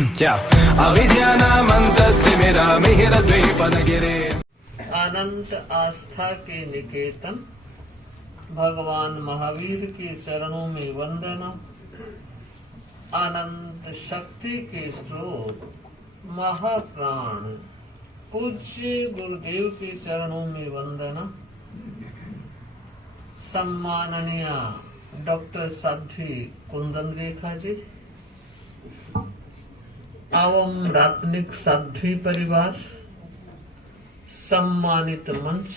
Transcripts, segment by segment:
क्या अविद्यानामन्तस्तिमिरामिहिरद्वीपनगिरे अनंत आस्था के निकेतन भगवान महावीर के चरणों में वंदना। अनंत शक्ति के स्रोत महाप्राण पूज्य गुरुदेव के चरणों में वंदना। सम्माननीय डॉक्टर साध्वी कुंदन रेखा जी एवं रात्निक साध्वी परिवार, सम्मानित मंच,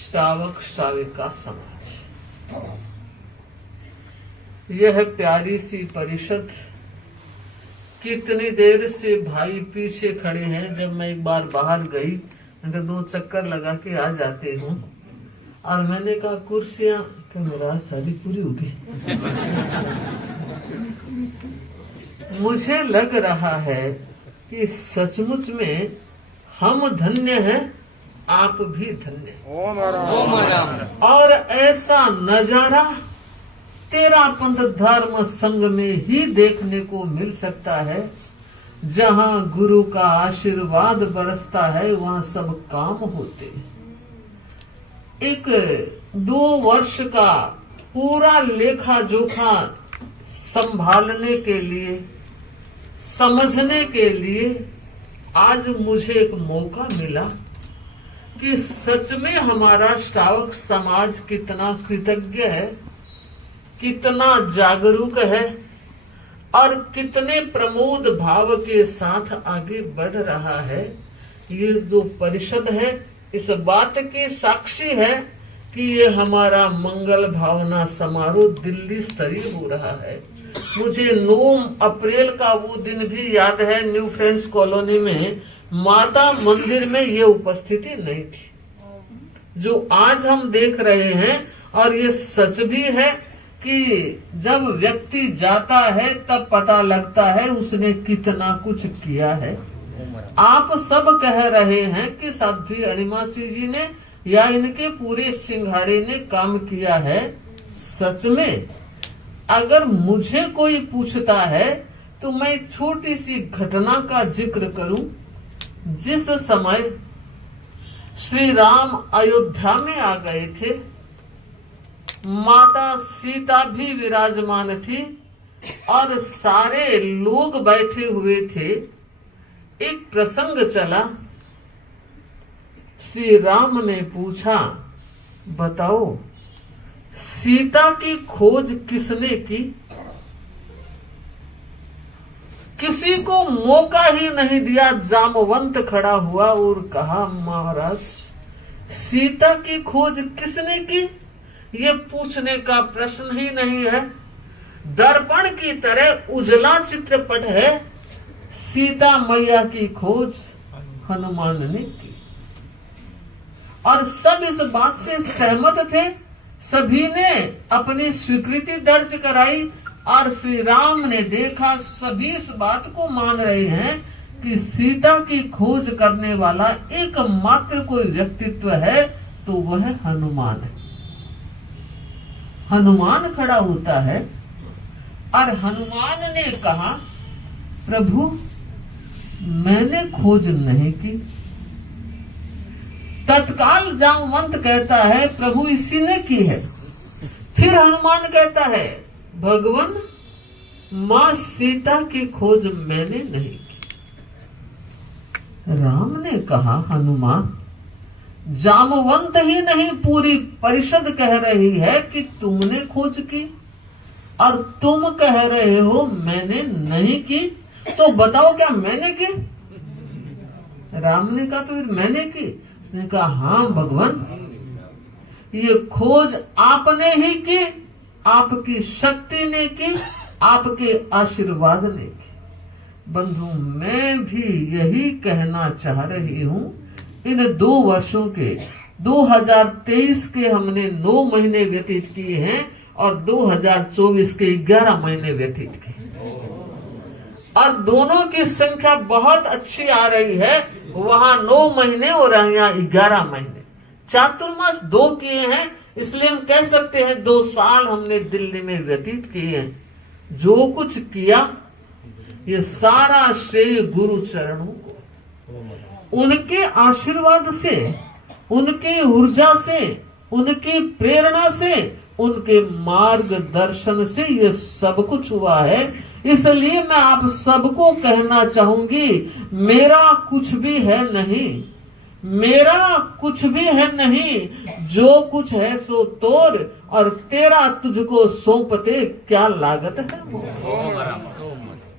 श्रावक श्राविका समाज, यह प्यारी सी परिषद। कितनी देर से भाई पीछे खड़े हैं। जब मैं एक बार बाहर गई तो 2 चक्कर लगा के आ जाते हूँ और मैंने कहा कुर्सियां तो मेरा शादी पूरी होगी। मुझे लग रहा है कि सचमुच में हम धन्य हैं, आप भी धन्य हैं। और ऐसा नजारा तेरा पंथ धर्म संघ में ही देखने को मिल सकता है। जहाँ गुरु का आशीर्वाद बरसता है वहाँ सब काम होते हैं। एक 2 वर्ष का पूरा लेखा जोखा संभालने के लिए, समझने के लिए आज मुझे एक मौका मिला कि सच में हमारा श्रावक समाज कितना कृतज्ञ है, कितना जागरूक है और कितने प्रमोद भाव के साथ आगे बढ़ रहा है। ये जो परिषद है इस बात की साक्षी है कि ये हमारा मंगल भावना समारोह दिल्ली स्तरीय हो रहा है। मुझे 9 अप्रैल का वो दिन भी याद है। न्यू फ्रेंड्स कॉलोनी में माता मंदिर में ये उपस्थिति नहीं थी जो आज हम देख रहे हैं। और ये सच भी है कि जब व्यक्ति जाता है तब पता लगता है उसने कितना कुछ किया है। आप सब कह रहे हैं कि साध्वी अणिमासी जी ने या इनके पूरे सिंघाड़े ने काम किया है। सच में अगर मुझे कोई पूछता है तो मैं एक छोटी सी घटना का जिक्र करूं। जिस समय श्री राम अयोध्या में आ गए थे, माता सीता भी विराजमान थी और सारे लोग बैठे हुए थे। एक प्रसंग चला। श्री राम ने पूछा, बताओ सीता की खोज किसने की? किसी को मौका ही नहीं दिया। जामवंत खड़ा हुआ और कहा, महाराज सीता की खोज किसने की? ये पूछने का प्रश्न ही नहीं है। दर्पण की तरह उजला चित्रपट है। सीता मैया की खोज हनुमान ने की और सब इस बात से सहमत थे। सभी ने अपनी स्वीकृति दर्ज कराई और श्री राम ने देखा सभी इस बात को मान रहे हैं कि सीता की खोज करने वाला एकमात्र कोई व्यक्तित्व है तो वह हनुमान है। हनुमान खड़ा होता है और हनुमान ने कहा, प्रभु मैंने खोज नहीं की। तत्काल जामवंत कहता है, प्रभु इसी ने की है। फिर हनुमान कहता है, भगवान मां सीता की खोज मैंने नहीं की। राम ने कहा, हनुमान जामवंत ही नहीं पूरी परिषद कह रही है कि तुमने खोज की और तुम कह रहे हो मैंने नहीं की। तो बताओ क्या मैंने की? राम ने कहा, तो फिर मैंने की। उसने कहा, हाँ भगवान ये खोज आपने ही की, आपकी शक्ति ने की, आपके आशीर्वाद ने की। बंधु मैं भी यही कहना चाह रही हूँ। इन 2 वर्षों के 2023 के हमने 9 महीने व्यतीत किए हैं और 2024 के 11 महीने व्यतीत किए और दोनों की संख्या बहुत अच्छी आ रही है। वहाँ 9 महीने और यहाँ 11 महीने। चातुर्मास 2 किए हैं, इसलिए हम कह सकते हैं 2 साल हमने दिल्ली में व्यतीत किए हैं। जो कुछ किया ये सारा श्रेय गुरु चरणों को। उनके आशीर्वाद से, उनकी ऊर्जा से, उनकी प्रेरणा से, उनके मार्गदर्शन से ये सब कुछ हुआ है। इसलिए मैं आप सबको कहना चाहूंगी, मेरा कुछ भी है नहीं, मेरा कुछ भी है नहीं, जो कुछ है सो तोर, और तेरा तुझको सौंपते क्या लागत है।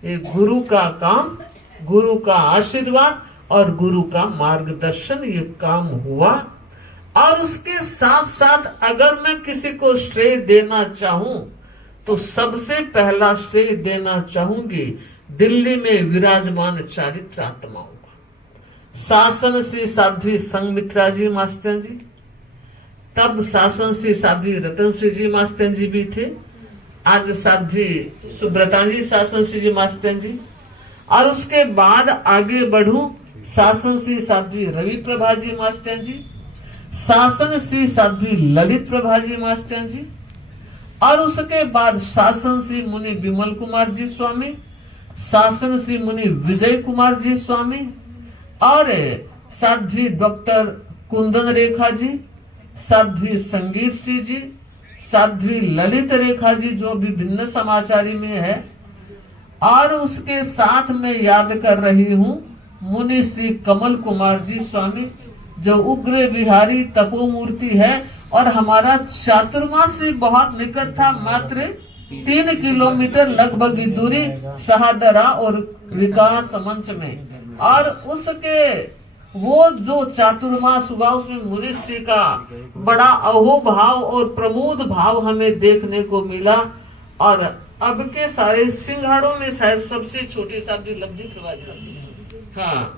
ये गुरु का काम, गुरु का आशीर्वाद और गुरु का मार्गदर्शन, ये काम हुआ। और उसके साथ साथ अगर मैं किसी को श्रेय देना चाहूं तो सबसे पहला श्रेय देना चाहूंगी दिल्ली में विराजमान चारित्रात्माओं को। शासन श्री साध्वी संघमित्रा जी मास्टर जी, तब शासन श्री साध्वी रतन श्री जी मास्टर जी भी थे, आज साध्वी सुब्रता जी शासन श्री जी मास्टर जी, और उसके बाद आगे बढ़ूं शासन श्री साध्वी रवि प्रभा जी मास्टर जी, शासन श्री साध्वी ललित प्रभा जी मास्टर जी, और उसके बाद शासन श्री मुनि विमल कुमार जी स्वामी, शासन श्री मुनि विजय कुमार जी स्वामी, और साध्वी डॉक्टर कुंदन रेखा जी, साध्वी संगीत श्री जी, साध्वी ललित रेखा जी जो भी भिन्न समाचारी में है, और उसके साथ में याद कर रही हूँ मुनि श्री कमल कुमार जी स्वामी जो उग्र विहारी तपोमूर्ति है, और हमारा चातुर्मास से बहुत निकट था, मात्र 3 किलोमीटर लगभग की दूरी शहादरा और विकास मंच में। और उसके वो जो चातुर्मास हुआ उसमें मुनिश्री का बड़ा अहोभाव और प्रमोद भाव हमें देखने को मिला। और अब के सारे सिंघाड़ों में शायद सबसे छोटी साध्वी लब्धि प्रभा जी, हाँ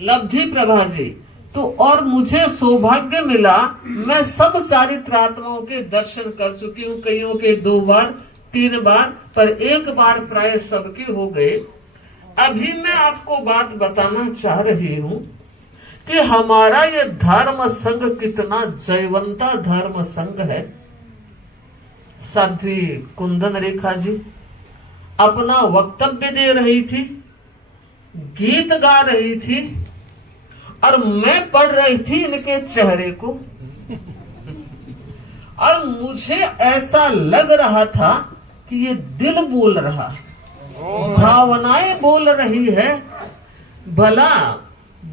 लब्धि प्रभा जी। तो और मुझे सौभाग्य मिला, मैं सब चारित्रात्माओं के दर्शन कर चुकी हूँ, कईयों के 2 बार 3 बार, पर 1 बार प्राय सबके हो गए। अभी मैं आपको बात बताना चाह रही हूँ कि हमारा ये धर्म संघ कितना जयवंता धर्म संघ है। साध्वी कुंदन रेखा जी अपना वक्तव्य दे रही थी, गीत गा रही थी, और मैं पढ़ रही थी इनके चेहरे को, और मुझे ऐसा लग रहा था कि ये दिल बोल रहा है, भावनाएं बोल रही है। भला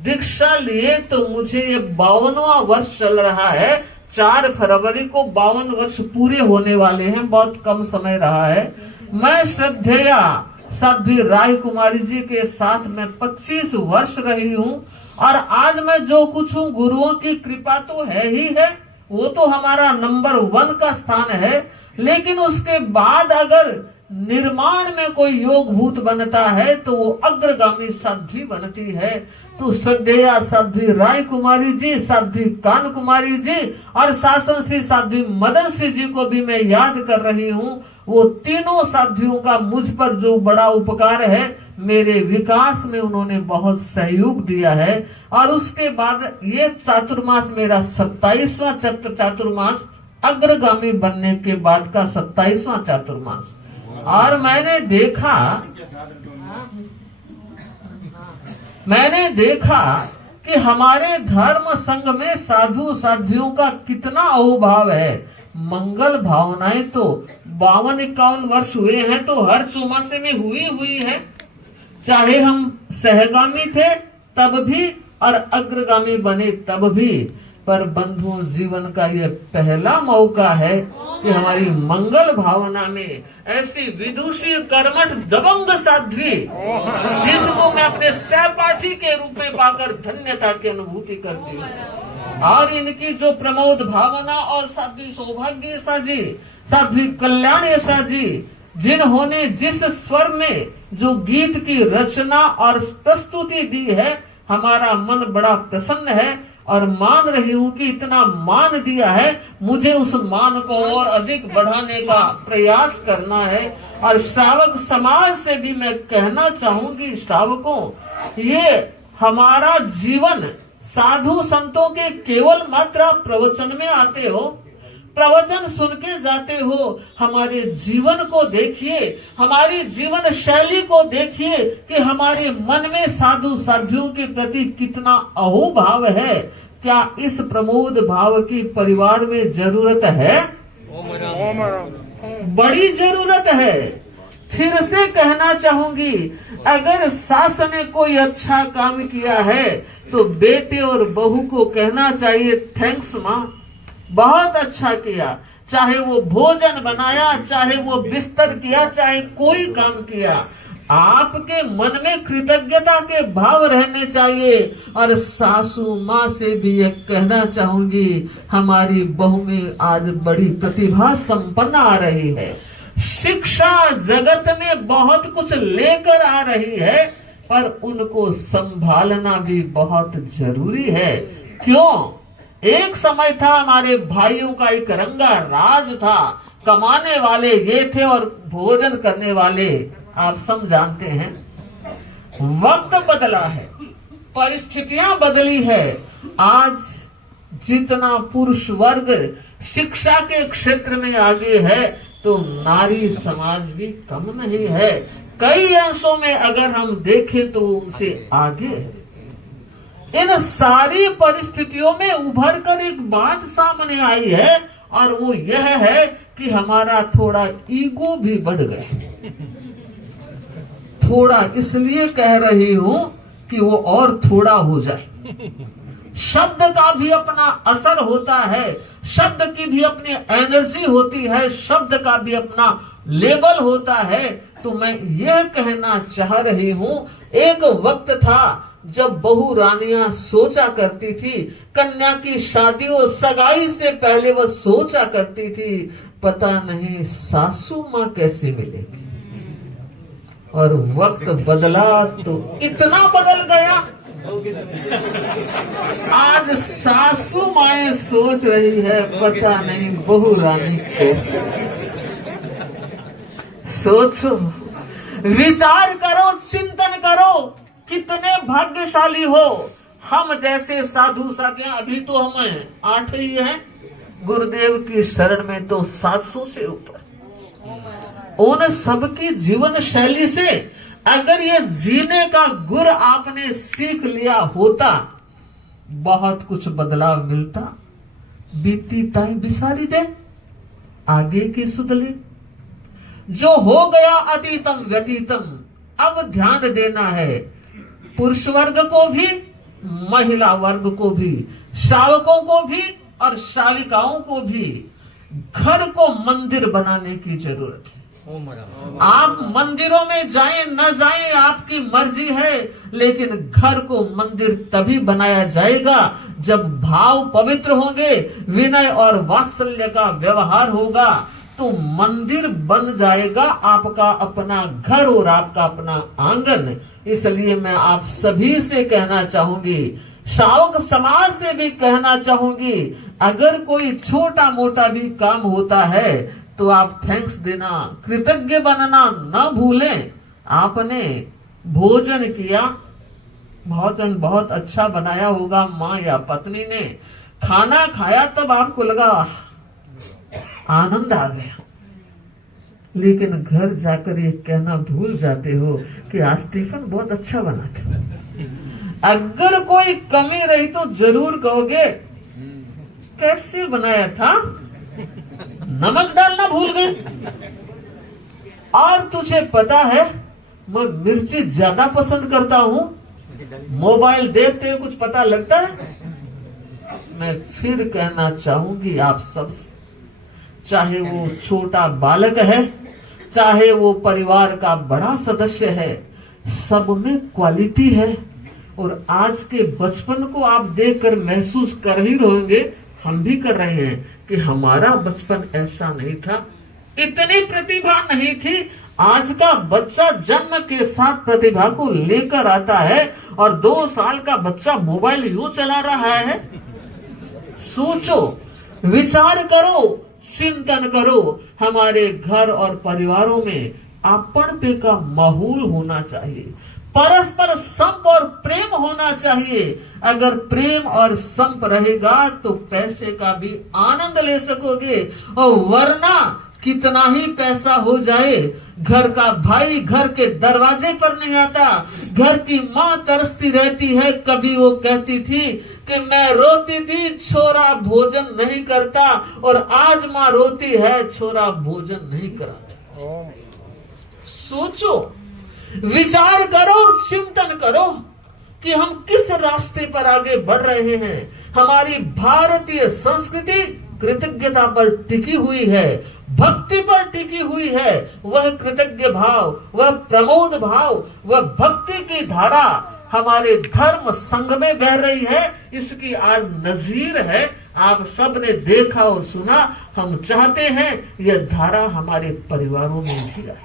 दीक्षा लिए तो मुझे ये 52वां वर्ष चल रहा है, 4 फरवरी को 52 वर्ष पूरे होने वाले हैं, बहुत कम समय रहा है। मैं श्रद्धेया साध्वी राय कुमारी जी के साथ में 25 वर्ष रही हूँ, और आज मैं जो कुछ हूँ गुरुओं की कृपा तो है ही है, वो तो हमारा नंबर 1 का स्थान है। लेकिन उसके बाद अगर निर्माण में कोई योग भूत बनता है तो वो अग्रगामी साध्वी बनती है। तो श्रद्धेया साध्वी राय कुमारी जी, साध्वी कान कुमारी जी और शासन श्री साध्वी मदन श्री जी को भी मैं याद कर रही हूँ। वो तीनों साध्वियों का मुझ पर जो बड़ा उपकार है, मेरे विकास में उन्होंने बहुत सहयोग दिया है। और उसके बाद ये चातुर्मास मेरा 27वां चातुर्मास, अग्रगामी बनने के बाद का 27वां चातुर्मास। और मैंने देखा कि हमारे धर्म संघ में साधु साध्वियों का कितना अहोभाव है। मंगल भावनाएं तो 52-51 वर्ष हुए हैं तो हर चौमासे में हुई है, चाहे हम सहगामी थे तब भी और अग्रगामी बने तब भी। पर बंधुओं, जीवन का ये पहला मौका है कि हमारी मंगल भावना में ऐसी विदुषी कर्मठ दबंग साध्वी, जिसको मैं अपने सहपाठी के रूप में पाकर धन्यता की अनुभूति करती हूँ। और इनकी जो प्रमोद भावना और साध्वी सौभाग्य यशा जी, साध्वी कल्याण यशा जी, जिन्होंने जिस स्वर में जो गीत की रचना और प्रस्तुति दी है, हमारा मन बड़ा प्रसन्न है। और मान रही हूँ कि इतना मान दिया है, मुझे उस मान को और अधिक बढ़ाने का प्रयास करना है। और श्रावक समाज से भी मैं कहना चाहूंगी, श्रावकों, ये हमारा जीवन साधु संतों के केवल मात्र प्रवचन में आते हो, प्रवचन सुन के जाते हो, हमारे जीवन को देखिए, हमारी जीवन शैली को देखिए कि हमारे मन में साधु साध्वियों के प्रति कितना अहोभाव है। क्या इस प्रमोद भाव की परिवार में जरूरत है? बड़ी जरूरत है। फिर से कहना चाहूंगी, अगर सास ने कोई अच्छा काम किया है तो बेटे और बहू को कहना चाहिए, थैंक्स माँ, बहुत अच्छा किया। चाहे वो भोजन बनाया, चाहे वो बिस्तर किया, चाहे कोई काम किया, आपके मन में कृतज्ञता के भाव रहने चाहिए। और सासू माँ से भी ये कहना चाहूंगी, हमारी बहू में आज बड़ी प्रतिभा संपन्न आ रही है। शिक्षा जगत में बहुत कुछ लेकर आ रही है, पर उनको संभालना भी बहुत जरूरी है। क्यों? एक समय था, हमारे भाइयों का एक रंगा राज था। कमाने वाले ये थे और भोजन करने वाले आप सब जानते हैं। वक्त बदला है, परिस्थितियां बदली है। आज जितना पुरुष वर्ग शिक्षा के क्षेत्र में आगे है, तो नारी समाज भी कम नहीं है। कई अंशों में अगर हम देखें तो उनसे आगे है। इन सारी परिस्थितियों में उभर कर एक बात सामने आई है, और वो यह है कि हमारा थोड़ा ईगो भी बढ़ गया। थोड़ा इसलिए कह रही हूं कि वो और थोड़ा हो जाए। शब्द का भी अपना असर होता है, शब्द की भी अपनी एनर्जी होती है, शब्द का भी अपना लेवल होता है। तो मैं यह कहना चाह रही हूं, एक वक्त था जब बहू रानियां सोचा करती थी, कन्या की शादी और सगाई से पहले वह सोचा करती थी, पता नहीं सासू माँ कैसे मिलेगी। और वक्त बदला तो इतना बदल गया, आज सासू माएं सोच रही है, पता नहीं बहू रानी कैसे। सोचो, विचार करो, चिंतन करो, कितने भाग्यशाली हो। हम जैसे साधु साधियां, अभी तो हम 8 ही हैं, गुरुदेव की शरण में तो 700 से ऊपर। उन सबकी जीवन शैली से अगर ये जीने का गुर आपने सीख लिया होता, बहुत कुछ बदलाव मिलता। बीती ताई बिसारी दे, आगे की सुधले। जो हो गया अतीतम व्यतीतम, अब ध्यान देना है पुरुष वर्ग को भी, महिला वर्ग को भी, श्रावकों को भी और श्राविकाओं को भी। घर को मंदिर बनाने की जरूरत है। आप मंदिरों में जाएं न जाएं आपकी मर्जी है, लेकिन घर को मंदिर तभी बनाया जाएगा जब भाव पवित्र होंगे, विनय और वात्सल्य का व्यवहार होगा, तो मंदिर बन जाएगा आपका अपना घर और आपका अपना आंगन। इसलिए मैं आप सभी से कहना चाहूंगी, श्रावक समाज से भी कहना चाहूंगी, अगर कोई छोटा मोटा भी काम होता है तो आप थैंक्स देना, कृतज्ञ बनना न भूलें। आपने भोजन किया, बहुत अच्छा बनाया होगा माँ या पत्नी ने, खाना खाया, तब आपको लगा आनंद आ गया, लेकिन घर जाकर ये कहना भूल जाते हो कि आज टिफिन बहुत अच्छा बना था। अगर कोई कमी रही तो जरूर कहोगे कैसे बनाया था, नमक डालना भूल गए। और तुझे पता है मैं मिर्ची ज्यादा पसंद करता हूँ, मोबाइल देखते हुए कुछ पता लगता है। मैं फिर कहना चाहूंगी आप सब, चाहे वो छोटा बालक है, चाहे वो परिवार का बड़ा सदस्य है, सब में क्वालिटी है। और आज के बचपन को आप देखकर महसूस कर ही रहेंगे, हम भी कर रहे हैं कि हमारा बचपन ऐसा नहीं था, इतनी प्रतिभा नहीं थी। आज का बच्चा जन्म के साथ प्रतिभा को लेकर आता है, और 2 साल का बच्चा मोबाइल यूं चला रहा है। सोचो, विचार करो, चिंतन करो। हमारे घर और परिवारों में आपणपे का माहौल होना चाहिए, परस्पर संप और प्रेम होना चाहिए। अगर प्रेम और संप रहेगा तो पैसे का भी आनंद ले सकोगे, और वरना कितना ही पैसा हो जाए, घर का भाई घर के दरवाजे पर नहीं आता। घर की माँ तरसती रहती है। कभी वो कहती थी कि मैं रोती थी, छोरा भोजन नहीं करता, और आज माँ रोती है, छोरा भोजन नहीं कराता। सोचो, विचार करो और चिंतन करो कि हम किस रास्ते पर आगे बढ़ रहे हैं। हमारी भारतीय संस्कृति कृतज्ञता पर टिकी हुई है, भक्ति पर टिकी हुई है। वह कृतज्ञ भाव, वह प्रमोद भाव, वह भक्ति की धारा हमारे धर्म संघ में बह रही है। इसकी आज नजीर है, आप सब ने देखा और सुना। हम चाहते हैं यह धारा हमारे परिवारों में भी आए।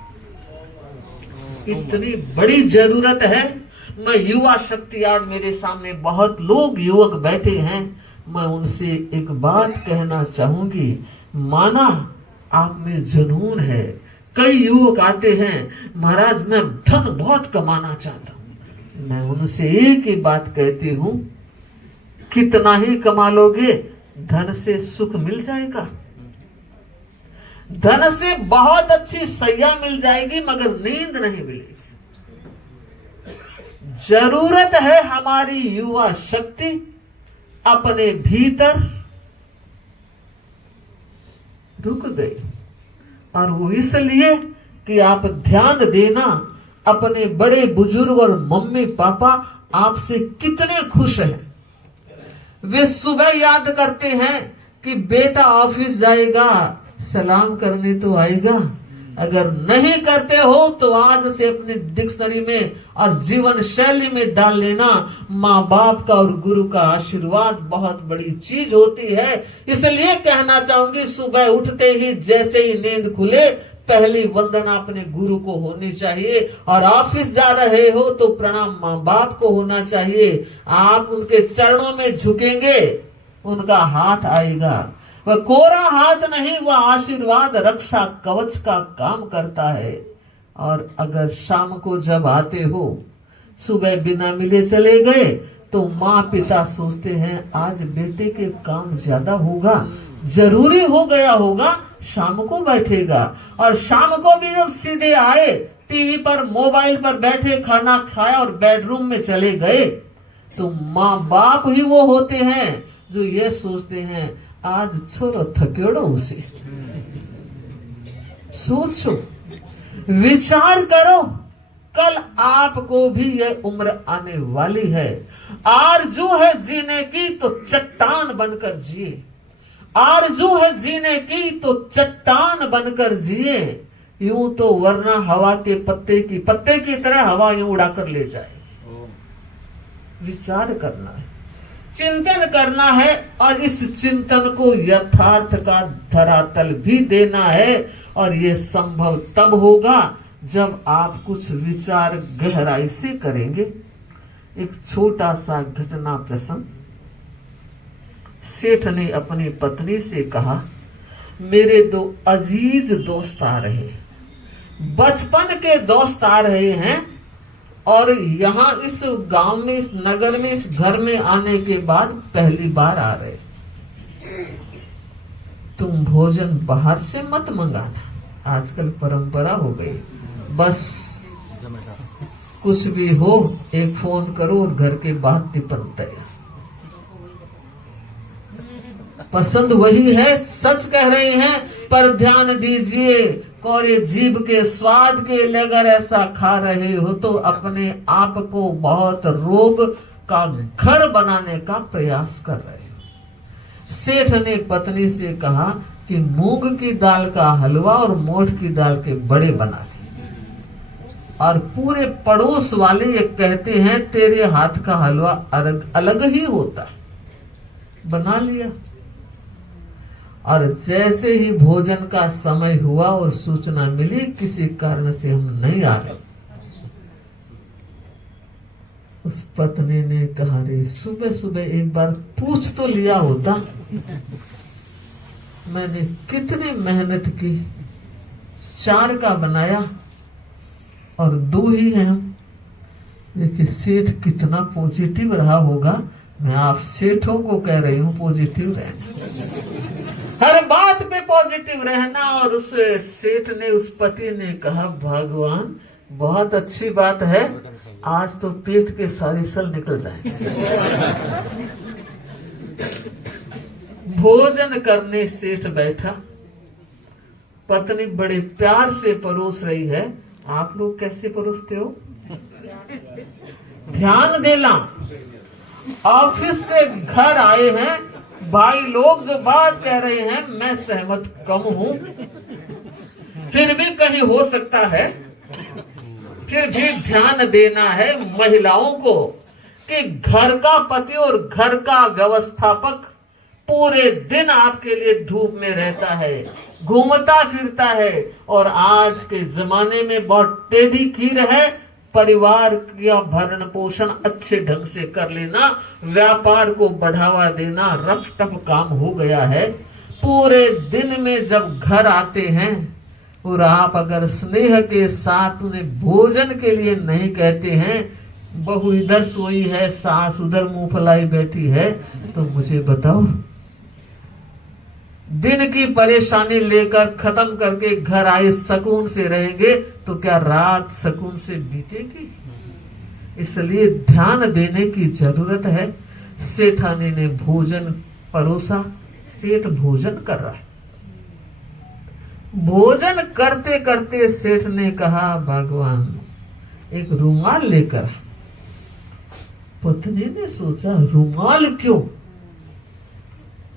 इतनी बड़ी जरूरत है। मैं युवा शक्ति, आज मेरे सामने बहुत लोग युवक बैठे हैं, मैं उनसे एक बात कहना चाहूंगी। माना आप में जुनून है। कई युवक आते हैं, महाराज मैं धन बहुत कमाना चाहता हूं। मैं उनसे एक ही बात कहती हूं, कितना ही कमा लोगे, धन से सुख मिल जाएगा। धन से बहुत अच्छी सैया मिल जाएगी, मगर नींद नहीं मिलेगी। जरूरत है हमारी युवा शक्ति अपने भीतर रुक गई, और वो इसलिए कि आप ध्यान देना, अपने बड़े बुजुर्ग और मम्मी पापा आपसे कितने खुश हैं। वे सुबह याद करते हैं कि बेटा ऑफिस जाएगा, सलाम करने तो आएगा। अगर नहीं करते हो तो आज से अपनी डिक्शनरी में और जीवन शैली में डाल लेना, माँ बाप का और गुरु का आशीर्वाद बहुत बड़ी चीज होती है। इसलिए कहना चाहूंगी, सुबह उठते ही जैसे ही नींद खुले, पहली वंदना अपने गुरु को होनी चाहिए। और ऑफिस जा रहे हो तो प्रणाम माँ बाप को होना चाहिए। आप उनके चरणों में झुकेंगे, उनका हाथ आएगा। वह कोरा हाथ नहीं, वह आशीर्वाद रक्षा कवच का काम करता है। और अगर शाम को जब आते हो, सुबह बिना मिले चले गए, तो माँ पिता सोचते हैं आज बेटे के काम ज्यादा होगा, जरूरी हो गया होगा, शाम को बैठेगा। और शाम को भी जब सीधे आए, टीवी पर मोबाइल पर बैठे, खाना खाया और बेडरूम में चले गए, तो माँ बाप ही वो होते हैं जो ये सोचते हैं आज छोड़ो थकेड़ो उसे। सोचो, विचार करो, कल आपको भी यह उम्र आने वाली है। आरज़ू है जीने की तो चट्टान बनकर जिए, आरज़ू है जीने की तो चट्टान बनकर जिए। यूं तो वरना हवा के पत्ते की तरह हवा यूं उड़ाकर ले जाए। विचार करना है, चिंतन करना है, और इस चिंतन को यथार्थ का धरातल भी देना है। और ये संभव तब होगा जब आप कुछ विचार गहराई से करेंगे। एक छोटा सा घटना प्रसंग। सेठ ने अपनी पत्नी से कहा, मेरे दो अजीज दोस्त आ रहे, बचपन के दोस्त आ रहे हैं, और यहाँ इस गांव में, इस नगर में, इस घर में आने के बाद पहली बार आ रहे। तुम भोजन बाहर से मत मंगाना, आजकल परंपरा हो गई। बस कुछ भी हो एक फोन करो और घर के बाद टिफिन तैयार। पसंद वही है, सच कह रहे हैं, पर ध्यान दीजिए, कोरे जीभ के स्वाद के लिए अगर ऐसा खा रहे हो तो अपने आप को बहुत रोग का घर बनाने का प्रयास कर रहे हो। सेठ ने पत्नी से कहा कि मूंग की दाल का हलवा और मोठ की दाल के बड़े बना दिए, और पूरे पड़ोस वाले ये कहते हैं तेरे हाथ का हलवा अलग ही होता है। बना लिया, और जैसे ही भोजन का समय हुआ और सूचना मिली किसी कारण से हम नहीं आ रहे, उस पत्नी ने कहा, रे सुबह सुबह एक बार पूछ तो लिया होता, मैंने कितनी मेहनत की, 4 का बनाया और 2 ही हैं हम, देखिए सेठ कितना पॉजिटिव रहा होगा। मैं आप सेठों को कह रही हूँ पॉजिटिव रहना, हर बात पे पॉजिटिव रहना। और उस सेठ ने, उस पति ने कहा भगवान बहुत अच्छी बात है, आज तो पेट के सारी सल निकल जाएंगे। भोजन करने सेठ बैठा, पत्नी बड़े प्यार से परोस रही है। आप लोग कैसे परोसते हो? ध्यान देना। ऑफिस से घर आए हैं, भाई लोग जो बात कह रहे हैं मैं सहमत कम हूं, फिर भी कहीं हो सकता है, फिर भी ध्यान देना है महिलाओं को कि घर का पति और घर का व्यवस्थापक पूरे दिन आपके लिए धूप में रहता है, घूमता फिरता है। और आज के जमाने में बहुत टेढ़ी खीर है, परिवार का भरण पोषण अच्छे ढंग से कर लेना, व्यापार को बढ़ावा देना रफ टफ काम हो गया है। पूरे दिन में जब घर आते हैं और आप अगर स्नेह के साथ उन्हें भोजन के लिए नहीं कहते हैं, बहू इधर सोई है, सास उधर मुंह फैलाई बैठी है, तो मुझे बताओ दिन की परेशानी लेकर खत्म करके घर आए सुकून से रहेंगे तो क्या रात सुकून से बीतेगी? इसलिए ध्यान देने की जरूरत है। सेठानी ने भोजन परोसा, सेठ भोजन कर रहा है। भोजन करते करते सेठ ने कहा भगवान एक रुमाल लेकर। पत्नी ने सोचा रुमाल क्यों?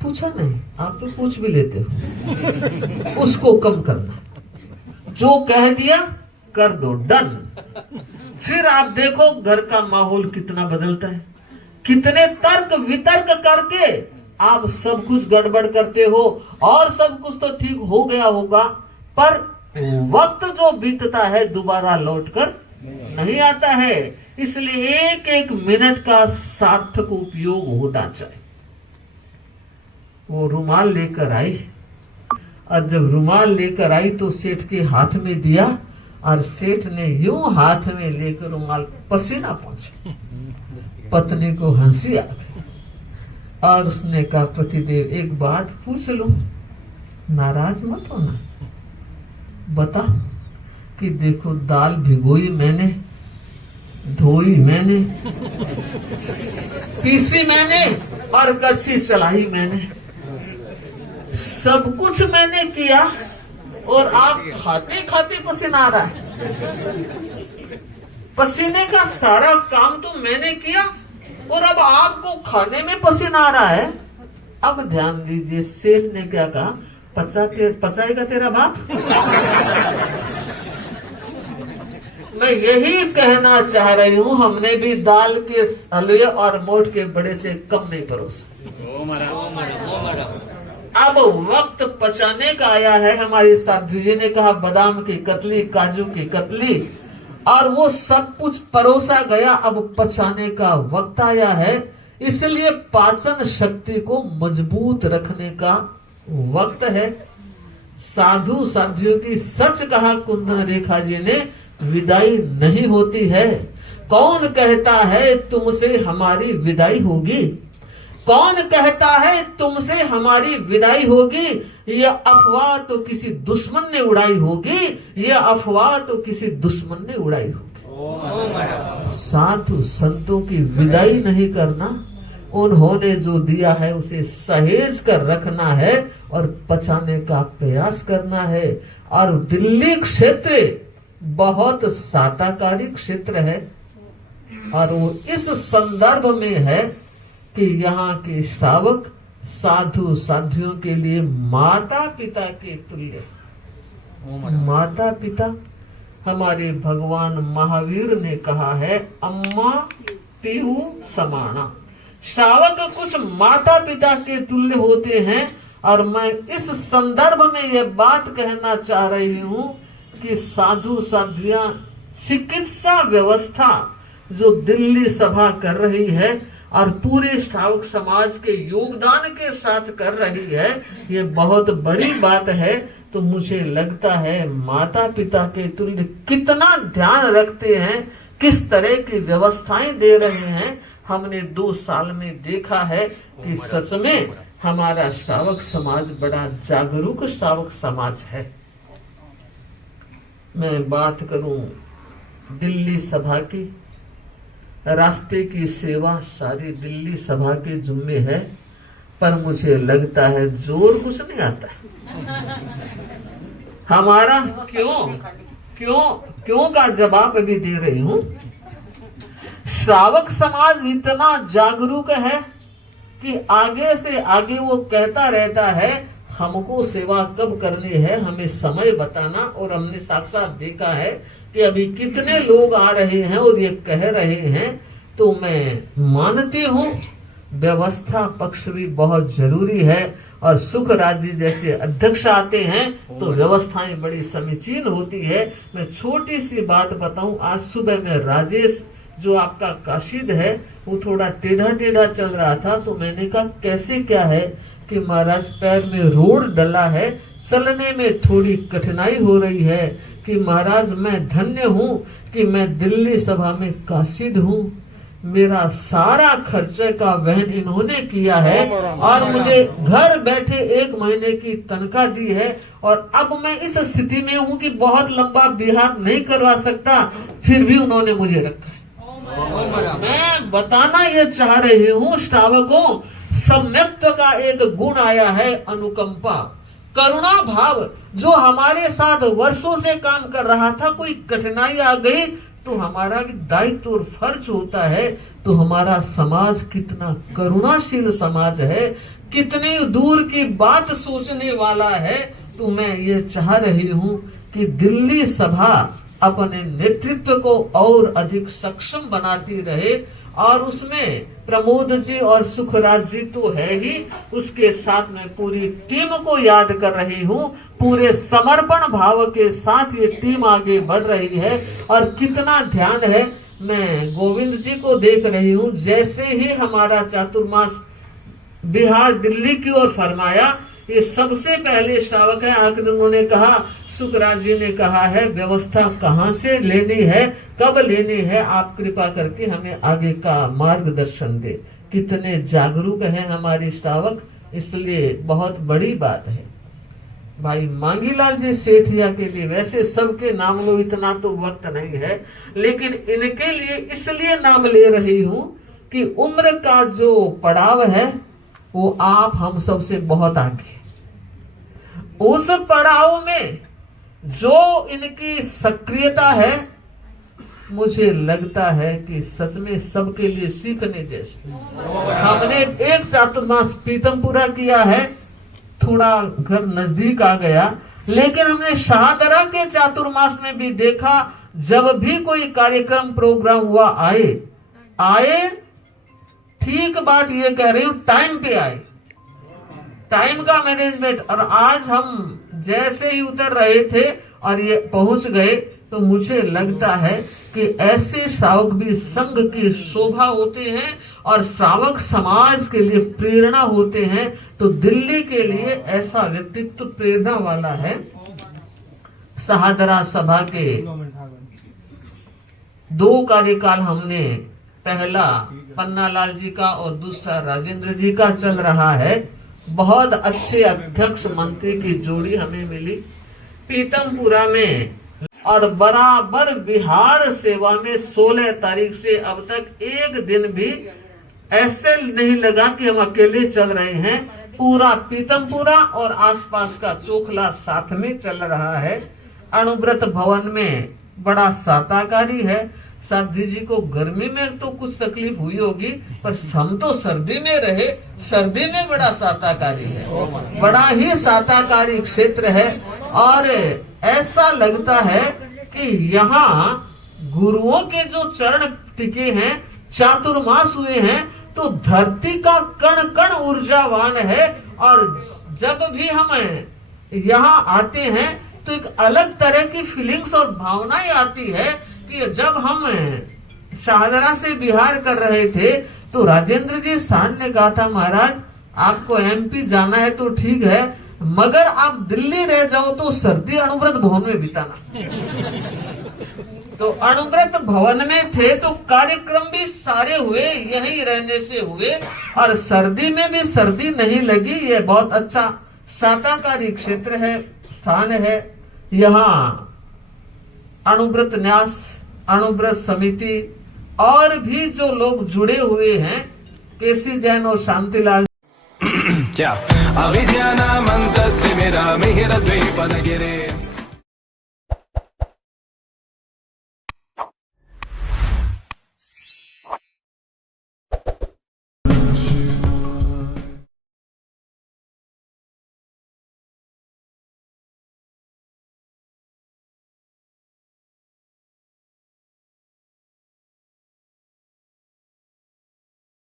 पूछा नहीं, आप तो पूछ भी लेते हो। उसको कम करना, जो कह दिया कर दो, डन। फिर आप देखो घर का माहौल कितना बदलता है, कितने तर्क वितर्क करके आप सब कुछ गड़बड़ करते हो और सब कुछ तो ठीक हो गया होगा, पर वक्त जो बीतता है दोबारा लौटकर नहीं आता है। इसलिए एक एक मिनट का सार्थक उपयोग होना चाहिए। वो रुमाल लेकर आई, और जब रुमाल लेकर आई तो सेठ के हाथ में दिया, और सेठ ने यूं हाथ में लेकर रुमाल, पसीना पहुंचा। पत्नी को हंसी आ गई और उसने कहा पतिदेव एक बात पूछ लूं, नाराज मत होना। बता कि देखो दाल भिगोई मैंने, धोई मैंने, पीसी मैंने और कड़छी चलाई मैंने, सब कुछ मैंने किया, और आप खाते खाते पसीना आ रहा है। पसीने का सारा काम तो मैंने किया और अब आपको खाने में पसीना आ रहा है। अब ध्यान दीजिए सेठ ने क्या कहा, पचाएगा तेरा बाप। मैं यही कहना चाह रही हूँ, हमने भी दाल के हलवे और मोठ के बड़े से कम नहीं परोसा। अब वक्त पचाने का आया है। हमारी साध्वी जी ने कहा बादाम की कतली, काजू की कतली, और वो सब कुछ परोसा गया। अब पचाने का वक्त आया है, इसलिए पाचन शक्ति को मजबूत रखने का वक्त है। साधु साध्वियों की सच कहा कुंदन रेखा जी ने, विदाई नहीं होती है। कौन कहता है तुमसे हमारी विदाई होगी? कौन कहता है तुमसे हमारी विदाई होगी? यह अफवाह तो किसी दुश्मन ने उड़ाई होगी, यह अफवाह तो किसी दुश्मन ने उड़ाई होगी। साधु संतों की विदाई नहीं करना, उन्होंने जो दिया है उसे सहेज कर रखना है और पचाने का प्रयास करना है। और दिल्ली क्षेत्र बहुत साताकारी क्षेत्र है, और वो इस संदर्भ में है कि यहाँ के श्रावक साधु साध्वियों के लिए माता पिता के तुल्य। माता पिता हमारे भगवान महावीर ने कहा है, अम्मा पीहू समाना। श्रावक कुछ माता पिता के तुल्य होते हैं। और मैं इस संदर्भ में यह बात कहना चाह रही हूँ कि साधु साध्वियां चिकित्सा व्यवस्था जो दिल्ली सभा कर रही है और पूरे श्रावक समाज के योगदान के साथ कर रही है, ये बहुत बड़ी बात है। तो मुझे लगता है माता पिता के तुल्य कितना ध्यान रखते हैं किस तरह की व्यवस्थाएं दे रहे हैं, हमने 2 साल में देखा है कि सच में हमारा श्रावक समाज बड़ा जागरूक श्रावक समाज है। मैं बात करूं दिल्ली सभा की, रास्ते की सेवा सारी दिल्ली सभा के जुम्मे है, पर मुझे लगता है जोर कुछ नहीं आता हमारा। क्यों का जवाब अभी दे रही हूं। श्रावक समाज इतना जागरूक है कि आगे से आगे वो कहता रहता है हमको सेवा कब करनी है, हमें समय बताना। और हमने साक्षात देखा है कि अभी कितने लोग आ रहे हैं और ये कह रहे हैं। तो मैं मानती हूँ व्यवस्था पक्ष भी बहुत जरूरी है, और सुख राज्य जैसे अध्यक्ष आते हैं तो व्यवस्थाएं बड़ी समीचीन होती है। मैं छोटी सी बात बताऊं, आज सुबह में राजेश जो आपका काशिद है वो थोड़ा टेढ़ा टेढ़ा चल रहा था, तो मैंने कहा कैसे क्या है कि महाराज पैर में रोड डला है, चलने में थोड़ी कठिनाई हो रही है कि महाराज मैं धन्य हूँ कि मैं दिल्ली सभा में काशिद हूँ, मेरा सारा खर्चे का वहन इन्होंने किया है और मुझे घर बैठे 1 महीने की तनख्वाह दी है। और अब मैं इस स्थिति में हूँ कि बहुत लंबा बिहार नहीं करवा सकता, फिर भी उन्होंने मुझे रखा है। मैं बताना ये चाह रही हूँ श्रावकों, सम्यक्त्व का एक गुण आया है, अनुकंपा, करुणा भाव। जो हमारे साथ वर्षों से काम कर रहा था, कोई कठिनाई आ गई तो हमारा दायित्व और फर्ज होता है। तो हमारा समाज कितना करुणाशील समाज है, कितनी दूर की बात सोचने वाला है। तो मैं ये चाह रही हूँ कि दिल्ली सभा अपने नेतृत्व को और अधिक सक्षम बनाती रहे, और उसमें प्रमोद जी और सुखराज जी तो है ही, उसके साथ में पूरी टीम को याद कर रही हूँ। पूरे समर्पण भाव के साथ ये टीम आगे बढ़ रही है और कितना ध्यान है। मैं गोविंद जी को देख रही हूँ, जैसे ही हमारा चातुर्मास बिहार दिल्ली की ओर फरमाया, ये सबसे पहले श्रावक है आखिर उन्होंने कहा, सुखराज जी ने कहा है व्यवस्था कहाँ से लेनी है, कब लेनी है, आप कृपा करके हमें आगे का मार्गदर्शन दे। कितने जागरूक हैं हमारे श्रावक, इसलिए बहुत बड़ी बात है। भाई मांगीलाल जी सेठिया के लिए वैसे सबके नाम लो, इतना तो वक्त नहीं है, लेकिन इनके लिए इसलिए नाम ले रही हूँ कि उम्र का जो पड़ाव है वो आप हम सबसे बहुत आगे। उस पड़ाव में जो इनकी सक्रियता है, मुझे लगता है कि सच में सबके लिए सीखने जैसे। हमने एक चातुर्मास पीतमपुरा किया है, थोड़ा घर नजदीक आ गया, लेकिन हमने शाहदरा के चातुर्मास में भी देखा, जब भी कोई कार्यक्रम प्रोग्राम हुआ आए ठीक बात ये कह रही हूँ, टाइम पे आए, टाइम का मैनेजमेंट। और आज हम जैसे ही उतर रहे थे और ये पहुंच गए, तो मुझे लगता है कि ऐसे श्रावक भी संघ की शोभा होते हैं और श्रावक समाज के लिए प्रेरणा होते हैं। तो दिल्ली के लिए ऐसा व्यक्तित्व प्रेरणा वाला है। शाहदरा सभा के 2 कार्यकाल हमने, पहला पन्नालाल जी का और दूसरा राजेंद्र जी का चल रहा है। बहुत अच्छे अध्यक्ष मंत्री की जोड़ी हमें मिली पीतमपुरा में, और बराबर बिहार सेवा में 16 तारीख से अब तक एक दिन भी ऐसे नहीं लगा कि हम अकेले चल रहे हैं। पूरा पीतमपुरा और आसपास का चोखला साथ में चल रहा है। अणुव्रत भवन में बड़ा साताकारी है। साध्वी जी को गर्मी में तो कुछ तकलीफ हुई होगी, पर हम तो सर्दी में रहे, सर्दी में बड़ा साताकारी है, बड़ा ही साताकारी क्षेत्र है। और ऐसा लगता है कि यहाँ गुरुओं के जो चरण टिके हैं, चातुर्मास हुए हैं, तो धरती का कण कण ऊर्जावान है। और जब भी हम यहाँ आते हैं तो एक अलग तरह की फीलिंग्स और भावनाएं आती है कि जब हम शाहदरा से बिहार कर रहे थे तो राजेंद्र जी साहब ने कहा था, महाराज आपको एमपी जाना है तो ठीक है, मगर आप दिल्ली रह जाओ तो सर्दी अणुव्रत भवन में बिताना। तो अणुव्रत भवन में थे तो कार्यक्रम भी सारे हुए, यहीं रहने से हुए, और सर्दी में भी सर्दी नहीं लगी। ये बहुत अच्छा शाकाहारी क्षेत्र है, स्थान है। यहाँ अणुव्रत न्यास, अणुव्रत समिति और भी जो लोग जुड़े हुए हैं, केसी जैन और शांतिलाल क्या अविद्यानामन्तस्तिमिरमिहिरद्वीपनगिरे